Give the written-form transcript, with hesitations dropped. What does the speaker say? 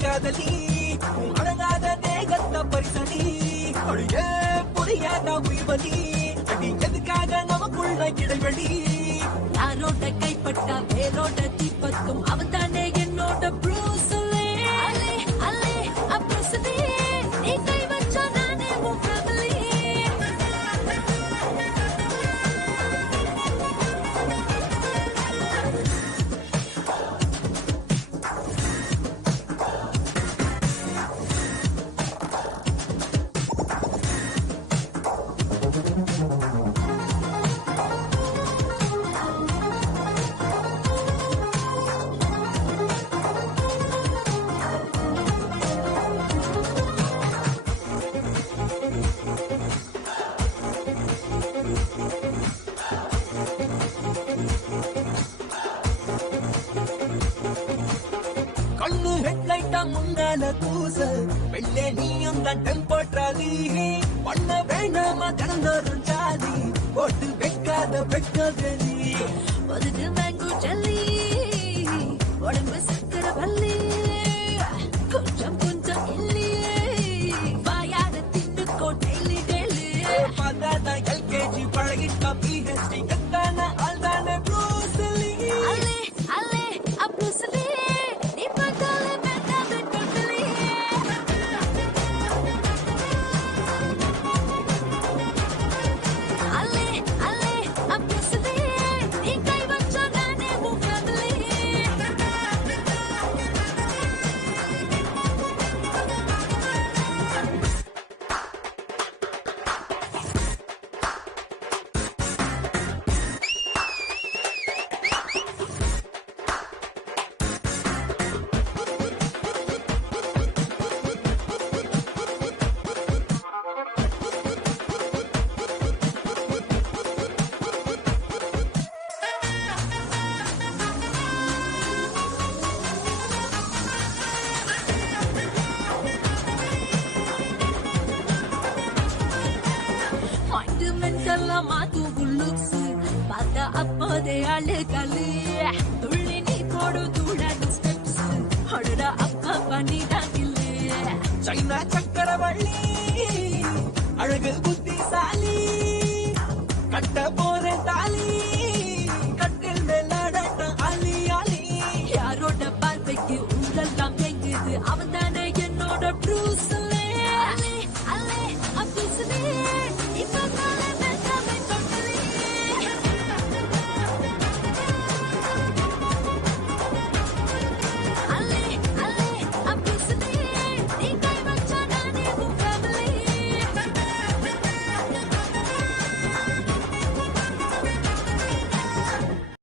காதலி அழகாத தேகத்த பரிசனி அடியே புரியாத உயிர்வலி அடி எதுக்காக நமக்குள்ள இடைவெளி யாரோட கைப்பட்டா வேரோட தீப்பத்தும் அவன் தானே என்னோட ப்ரூஸ்லே அல்லே அல்லே அப்ரூஸ்லே நீ கை வச்சா நானே உன் ஃபேமிலி கண்ணு ஹெட்லைட்டா முன்னால கூச வெள்ளே நீயும் தான் டெம்போட்ராலி பண்ண வேண்டாமா திறந்தோறும் ஜாலி போட்டு வைக்காத வெட்டகலி ஒதுக்கு மேங்கோ ஜல்லி உடம்பு சக்கர பல்லி கொஞ்சம் கொஞ்சம் இல்லையே வாயார திண்டுக்கோ டெய்லி டெய்லி பார்த்தாத எல்கேஜி பழகிட்டா பிஹெச்டி கத்தான ஆள்தானே ப்ரூஸ்லி அல்லே அல்லே அப்ரூஸ்லே நீ பார்த்தாலே வேண்டாமே டோட்டலி அல்லே அல்லே அப்ரூஸ்லே நீ கை வச்சா நானே உன் ஃபேமிலி மைண்ட் மென்டலா மாத்தும் லுக்ஸ் பார்த்தா அப்போதே அழுகலு துள்ளி நீ போடு தூளாடு ஸ்டெப்ஸ் அடடா அப்பா பண்ணிதான் இல்லு சைனா சக்கரவள்ளி அழகு புத்திசாலி கட்ட போற தாலி